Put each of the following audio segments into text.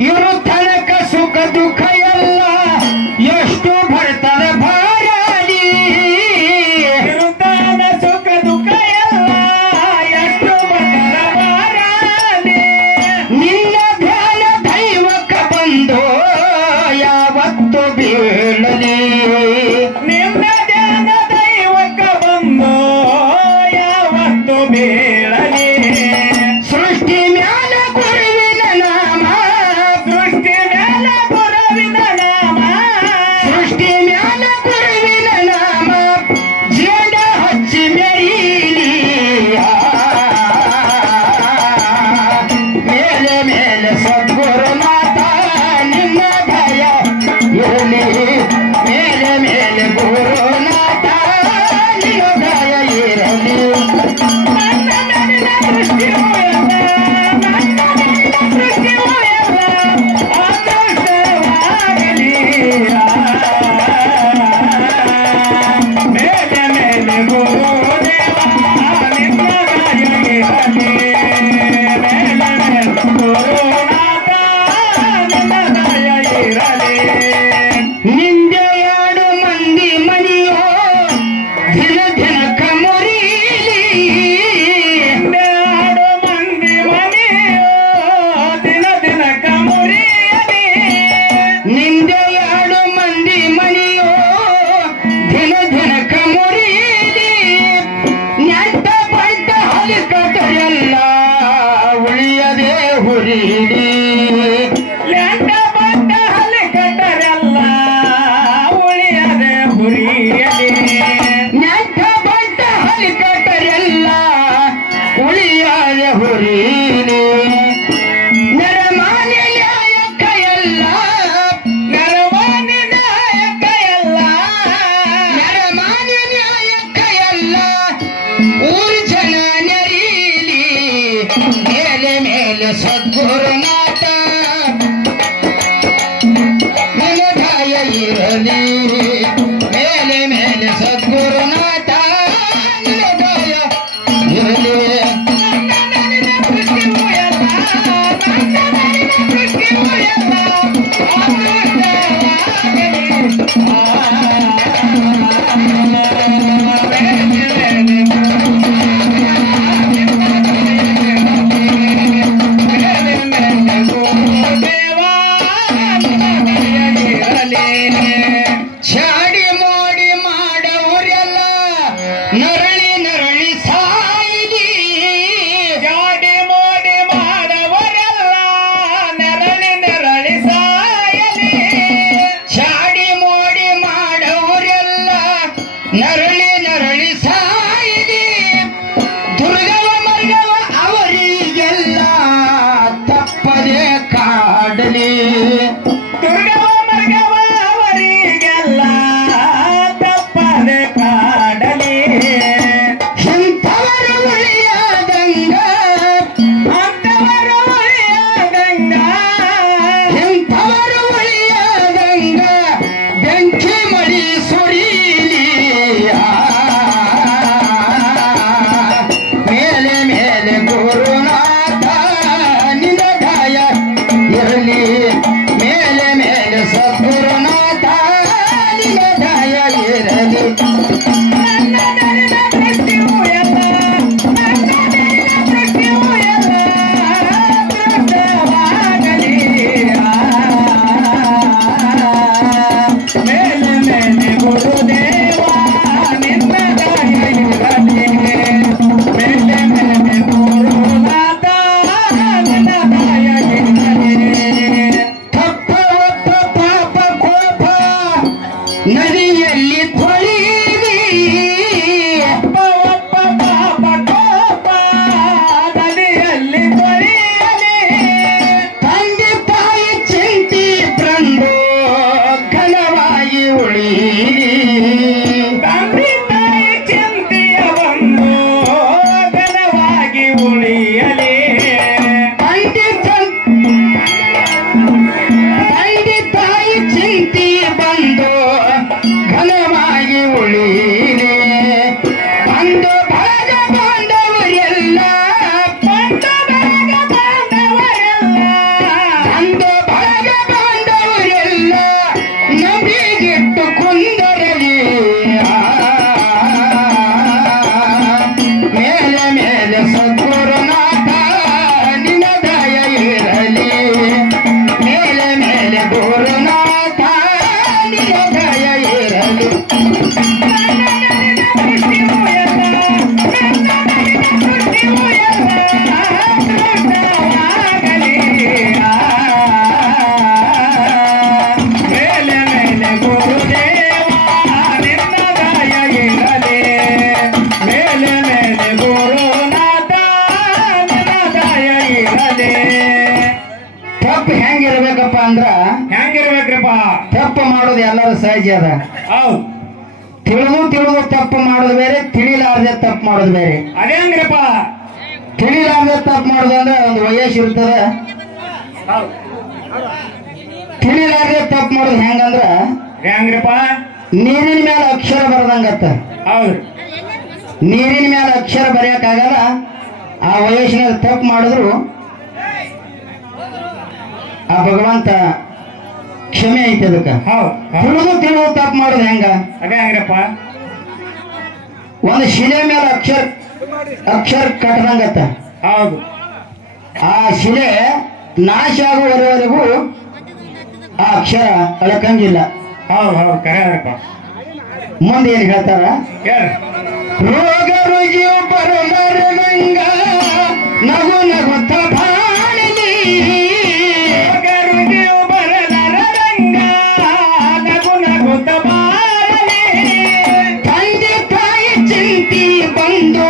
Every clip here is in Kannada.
ಇವರು ತನಕ ಸುಖ ಗುರುನಾಥ ನಿನ್ನ ದಯ ಇರಲಿ ಹೆಂಗಿರ್ಬೇಕಪ್ಪ ಅಂದ್ರ ಹೆಂಗಿರ್ಬೇಕ್ರಪ್ಪ ತಪ್ಪು ಮಾಡೋದು ಎಲ್ಲರೂ ಸಹಜ ಅದ ಹೌದು ತಿಳಿದು ತಪ್ಪು ಮಾಡೋದು ಬೇರೆ ತಿಳಿಲಾರ್ದೆ ತಪ್ಪು ಮಾಡೋದು ಬೇರೆ ಅದೇ ಹಂಗ್ರಪ್ಪ ತಿಳಿಲಾರ್ದೆ ತಪ್ಪು ಮಾಡೋದು ಅಂದ್ರೆ ಒಂದು ವಯಸ್ಸು ಇರ್ತದ ತಿಳಿಲಾರ್ದೆ ತಪ್ಪು ಮಾಡೋದು ಹೆಂಗಂದ್ರ ಹೆಂಗ್ರಪ್ಪ ನೀರಿನ ಮೇಲೆ ಅಕ್ಷರ ಬರದಂಗತ್ತ ಹೌದು ನೀರಿನ ಮೇಲೆ ಅಕ್ಷರ ಬರೆಯಕ್ಕಾಗಲ್ಲ ಆ ವಯಸ್ಸಿನ ತಪ್ಪು ಮಾಡಿದ್ರು ಆ ಭಗವಂತ ಕ್ಷಮೆ ಐತೆ ಅದಕ್ಕ ತಿಳಿದು ತಪ್ಪು ಮಾಡೋದು ಹೆಂಗ ಅದೇ ಹಂಗ್ರಪ್ಪ ಒಂದು ಶಿಲೆ ಮೇಲೆ ಅಕ್ಷರ ಕಟ್ಟದಂಗತ್ತ ಹೌದು ಆ ಶಿಲೆ ನಾಶ ಆಗುವವರೆಗೂ ಆ ಅಕ್ಷರ ಅಳಕಂಗಿಲ್ಲ ಹೌದು ಕರೆಯಪ್ಪ ಮುಂದೆ ಏನ್ ಹೇಳ್ತಾರ ಹೇಳ ರೋಗ ರುಜಿಯು ಬರಲಾರದಂಗ ನಗು ನಗುತ್ತ ಬಾಳಲಿ ರುಜಿಯು ಬರಲಾರದಂಗ ನಗು ನಗುತ್ತ ಬಾಳಲಿ ತಂದೆ ತಾಯಿ ಚಿಂತಿ ಬಂದು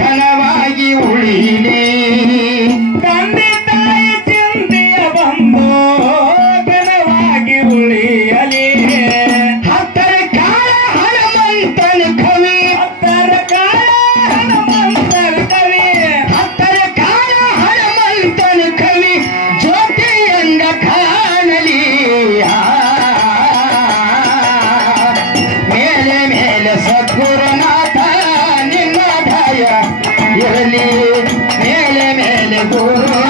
ಘನವಾಗಿ ಉಳಿಲಿ ತಂದೆ ತಾಯಿ ಚಿಂತೆಯ ಬಂದು ಘನವಾಗಿ ಉಳಿಯಲಿ ಹತ್ತರ ಕಾಲ ಹನುಮಂತನ ಕವಿ ಹತ್ತರ ಕಾಲ ಹನುಮಂತರ ಕವಿ ಹತ್ತರ ಕಾಲ ಹನುಮಂತನ ಕವಿ ಜ್ಯೋತಿಯಂಗ ಕಾಣಲಿ ಮೇಲೆ ಮೇಲೆ ಸದ್ಗುರುನಾಥ ನಿನ್ನ ದಯ ಇರಲಿ ಮೇಲೆ ಮೇಲೆ ಗುರು